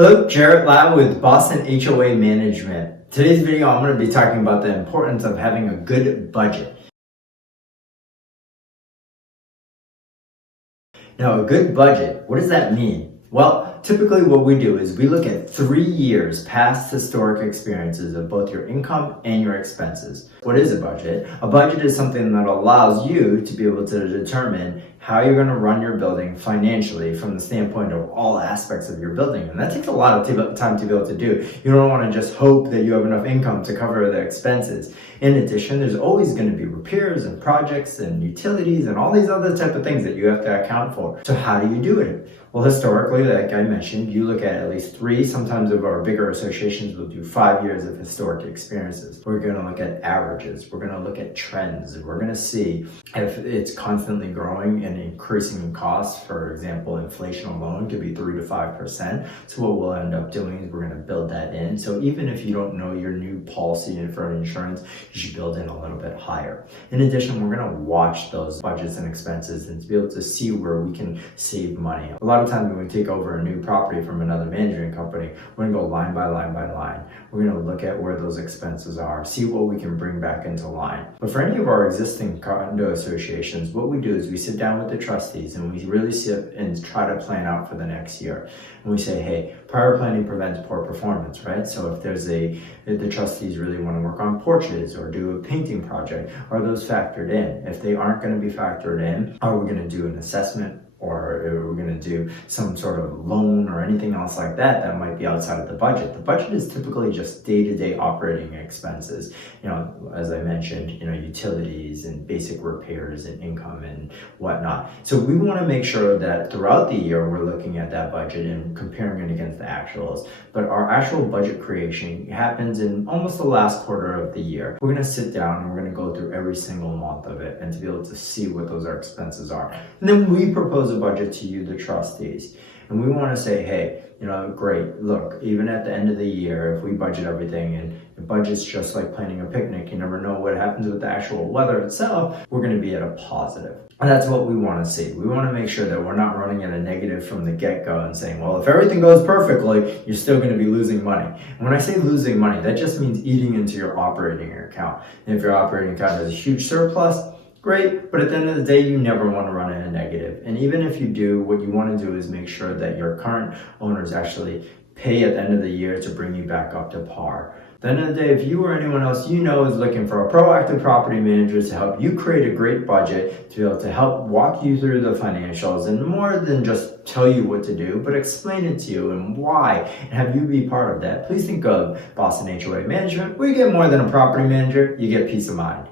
Hello, Jarrett Lau with Boston HOA Management. Today's video, I'm going to be talking about the importance of having a good budget. Now, a good budget, what does that mean? Well, typically what we do is we look at 3 years past historic experiences of both your income and your expenses. What is a budget? A budget is something that allows you to be able to determine how you're going to run your building financially from the standpoint of all aspects of your building. And that takes a lot of time to be able to do. You don't want to just hope that you have enough income to cover the expenses. In addition, there's always going to be repairs and projects and utilities and all these other type of things that you have to account for. So how do you do it? Well, historically, like I mentioned, you look at least 3, sometimes of our bigger associations will do 5 years of historic experiences. We're going to look at averages. We're going to look at trends. We're going to see if it's constantly growing and increasing in cost. For example, inflation alone could be 3 to 5%. So what we'll end up doing is we're going to build that in. So even if you don't know your new policy for insurance, you should build in a little bit higher. In addition, we're going to watch those budgets and expenses and to be able to see where we can save money. A lot of times when we take over a new property from another management company, we're going to go line by line by line. We're going to look at where those expenses are, see what we can bring back into line. But for any of our existing condo associations, what we do is we sit down with the trustees and we really sit and try to plan out for the next year. And we say, hey, prior planning prevents poor performance, right? So if the trustees really want to work on porches or do a painting project, are those factored in? If they aren't going to be factored in, are we going to do an assessment? Or are we going to do some sort of loan or anything else like that that might be outside of the budget? The budget is typically just day-to-day operating expenses. As I mentioned, utilities and basic repairs and income and whatnot. So we want to make sure that throughout the year we're looking at that budget and comparing it against the actuals. But our actual budget creation happens in almost the last quarter of the year. We're going to sit down and we're going to go through every single month of it and to be able to see what those expenses are. And then we propose a budget to you, the trustees. And we want to say, hey, great, look, even at the end of the year, if we budget everything and the budget's just like planning a picnic, you never know what happens with the actual weather itself, we're going to be at a positive. And that's what we want to see. We want to make sure that we're not running at a negative from the get-go and saying, well, if everything goes perfectly, you're still going to be losing money. And when I say losing money, that just means eating into your operating account. And if your operating account has a huge surplus, great, but at the end of the day, you never want to run in a negative. And even if you do, what you want to do is make sure that your current owners actually pay at the end of the year to bring you back up to par. At the end of the day, if you or anyone else you know is looking for a proactive property manager to help you create a great budget, to be able to help walk you through the financials and more than just tell you what to do, but explain it to you and why, and have you be part of that, please think of Boston HOA Management, where you get more than a property manager, you get peace of mind.